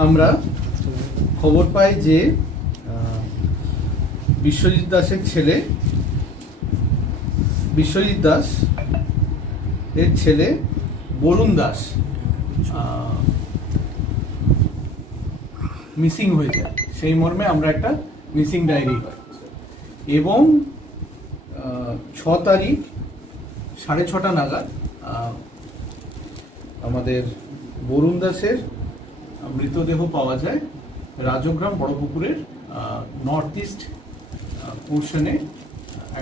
আমরা খবর পাই যে বিশ্বজিৎ দাসের ছেলে বিশ্বজিৎ দাস এর ছেলে বরুণ দাস মিসিং হয়ে যায়। সেই মর্মে আমরা একটা মিসিং ডায়েরি হয় এবং 6 তারিখ 6:30 নাগাদ আমাদের বরুণ দাসের মৃতদেহ পাওয়া যায় রাজগ্রাম বড়পুকুরের নর্থ ইস্ট পোর্শনে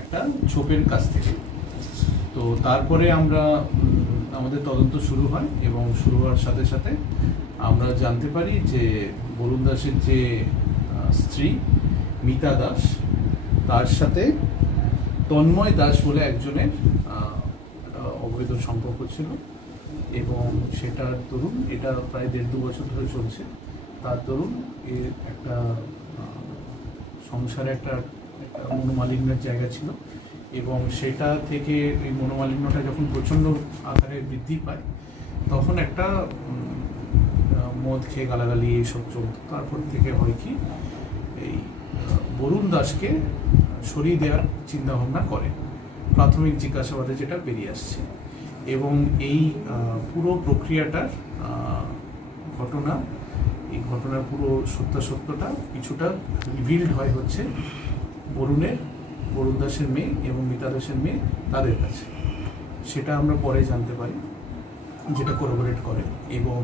একটা ঝোপের কাছ থেকে। তো তারপরে আমরা আমাদের তদন্ত শুরু হয় এবং শুরু হওয়ার সাথে সাথে আমরা জানতে পারি যে বরুণ দাসের যে স্ত্রী মিতা দাস, তার সাথে তন্ময় দাস বলে একজনের অবৈধ সম্পর্ক ছিল এবং সেটার দরুন এটা প্রায় 1.5-2 বছর ধরে চলছে। তার দরুন এর একটা সংসারে একটা মনোমালিন্যের জায়গা ছিল এবং সেটা থেকে এই মনোমালিন্যটা যখন প্রচণ্ড আকারে বৃদ্ধি পায় তখন একটা মদ খেয়ে গালাগালি এইসব চলত। তারপর থেকে হয় কি এই বরুণ দাসকে সরিয়ে দেওয়ার চিন্তাভাবনা করে প্রাথমিক জিজ্ঞাসাবাদে যেটা বেরিয়ে আসছে। এবং এই পুরো প্রক্রিয়াটার এই ঘটনার পুরো সত্যাসত্যটা কিছুটা রিভিল্ড হয় হচ্ছে বরুণ দাসের মেয়ে এবং মিতা দাসের মেয়ে তাদের কাছে। সেটা আমরা পরে জানতে পারি, যেটা কোরাবোরেট করে। এবং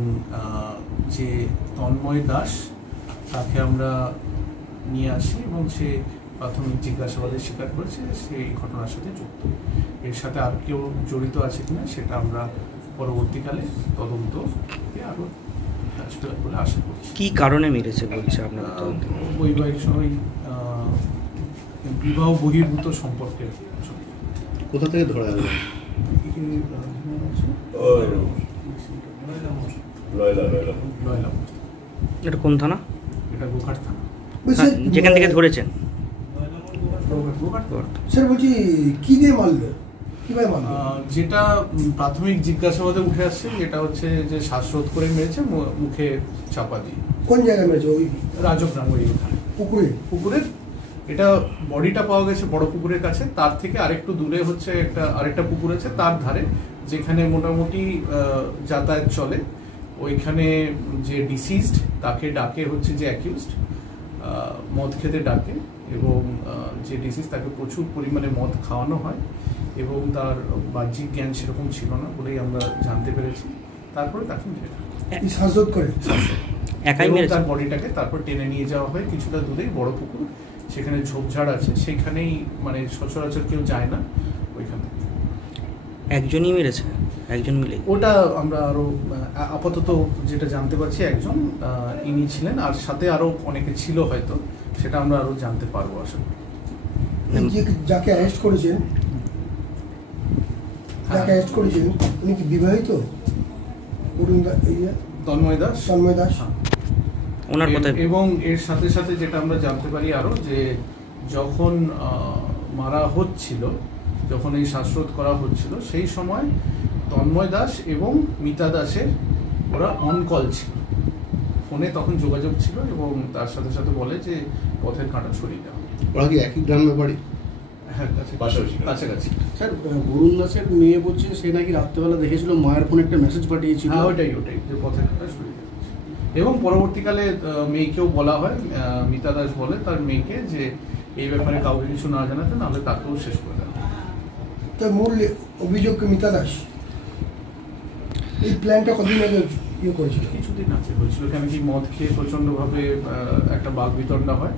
যে তন্ময় দাস তাকে আমরা নিয়ে আসি এবং সে প্রাথমিক জিজ্ঞাসাবাদে স্বীকার করেছে সেই ঘটনার সাথে যুক্ত। এর সাথে আর কেউ জড়িত আছে কিনা সেটা আমরা পরবর্তীকালে তদন্ত আরো বলে আশা করছি। কি কারণে মেরেছে বলছে আপনার? বৈবাহিক সময় বিবাহ বহির্ভূত সম্পর্কের। কোথা থেকে ধরা গেল? এটা কোন থানা? এটা গোঘাট থানা, যেখান থেকে ধরেছেন। স্যার বলছি কি দিয়ে মারলো, কিভাবে মারলো? যেটা প্রাথমিক জিজ্ঞাসাবাদে উঠে আসছে যেটা হচ্ছে যে শ্বাসরোধ করে মেরেছে, মুখে চাপা দিয়ে। কোন জায়গায় মেরেছে? ওই রাজগ্রাম, ওই পুকুরের এটা বডিটা পাওয়া গেছে বড় পুকুরের কাছে। তার থেকে আরেকটু দূরে হচ্ছে আরেকটা পুকুর আছে তার ধারে, যেখানে মোটামুটি যাতায়াত চলে। ওইখানে যে ডিসিজড তাকে ডাকে হচ্ছে যে অ্যাকিউজড, মদ খেতে ডাকে এবং যে ডিসিজ তাকে প্রচুর পরিমাণে মদ খাওয়ানো হয় এবং তার বাহ্যিক জ্ঞান সেরকম ছিল না বলেই আমরা জানতে পেরেছি। তারপরে তাকে শ্বাসরোধ করে তার বডিটাকে তারপর টেনে নিয়ে যাওয়া হয় কিছুটা দূরেই বড় পুকুর, সেখানে ঝোপঝাড় আছে, সেখানেই মানে সচরাচর কেউ যায় না ওইখানে। একজনই মেরেছে, একজন মিলে? ওটা আমরা আরো আপাতত যেটা জানতে পারছি একজন ইনি ছিলেন, আর সাথে আরো অনেকে ছিল হয়তো, সেটা আমরা আরো জানতে পারবো আশা করি। যাকে অ্যারেস্ট করেছেন উনি কি বিবাহিত? তন্ময় দাস। ওনার কথা। এবং এর সাথে সাথে যেটা আমরা জানতে পারি আরো যে যখন মারা হচ্ছিল, যখন এই শ্বাসরোধ করা হচ্ছিল, সেই সময় তন্ময় দাস এবং মিতা দাসের ওরা অন কল ছিল, ফোনে তখন যোগাযোগ ছিল এবং তার সাথে সাথে বলে যে পথের কাঁটা সরিয়ে দেওয়া। ওরা কি একই গ্রামে বাড়ি? হ্যাঁ, কাছাকাছি। স্যার বরুণ দাসের মেয়ে বলছে সে নাকি রাত্রেবেলা দেখেছিল মায়ের ফোনে একটা মেসেজ পাঠিয়েছিল। হ্যাঁ, ওটাই যে পথের কাঁটা সরিয়ে দেওয়া। এবং পরবর্তীকালে মেয়েকেও বলা হয়, মিতা দাস বলে তার মেয়েকে যে এই ব্যাপারে কাউকে কিছু না জানাতে, নাহলে তাকেও শেষ করে দেয়। তার মূল অভিযোগ মিতা দাস এই প্ল্যানটা কতদিন আগে করেছিল? কিছুদিন আছে হয়েছিল। কেন কি মদ খেয়ে প্রচণ্ডভাবে একটা বাকবিতণ্ডা হয়,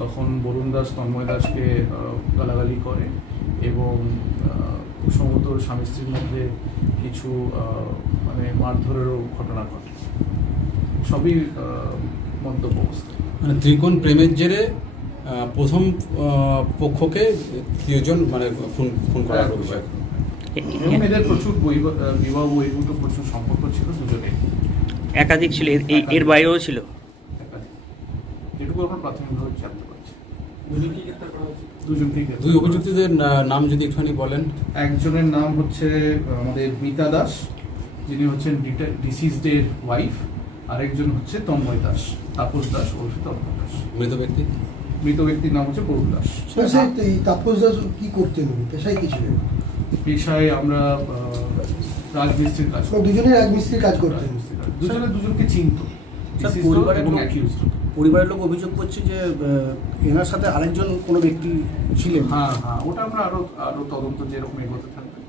তখন বরুণ দাস তন্ময় দাসকে গালাগালি করে এবং সম্ভবত স্বামী স্ত্রীর মধ্যে কিছু মানে মারধরেরও ঘটনা ঘটে, সবই মদ্যপ অবস্থা। মানে ত্রিকোণ প্রেমের জেরে প্রথম পক্ষকে তৃতীয়জন মানে খুন করার অভিযোগ। এবং এদের প্রচুর বিবাহ বহির্ভূত প্রচুর সম্পর্ক ছিল, দুজনে একাধিক ছিল, এর বাইরেও ছিল, যেটুকু আমরা প্রাথমিকভাবে জানতে পারছি। দুই অভিযুক্তদের নাম যদি একটুখানি বলেন। একজনের নাম হচ্ছে আমাদের মিতা দাস, যিনি হচ্ছেন ডিসিজড এর ওয়াইফ, আরেকজন হচ্ছে তন্ময় দাস, তাপস দাস ওরফে তন্ময় দাস। মৃত ব্যক্তি মৃত ব্যক্তির নাম হচ্ছে বরুণ দাস। পেশায় এই তাপস দাস কি করতেন উনি? পেশায় কি ছিলেন? পেশায় আমরা রাজমিস্ত্রির কাজ মানে দুজনে রাজমিস্ত্রির কাজ করতেন। রাজমিস্ত্রির কাজ। দুজনে দুজনকে চিনত, স্যার, deceased পরিবারের এবং লোক- accused। পরিবারের লোক অভিযোগ করছে যে এনার সাথে আরেকজন কোনো ব্যক্তি ছিলেন। হ্যাঁ হ্যাঁ, ওটা আমরা আরো তদন্ত যেরকম এগোতে থাকবে,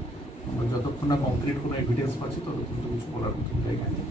আমরা যতক্ষণ না কংক্রিট কোনো এভিডেন্স পাচ্ছি ততক্ষণ তো কিছু বলার মতো জায়গা নেই।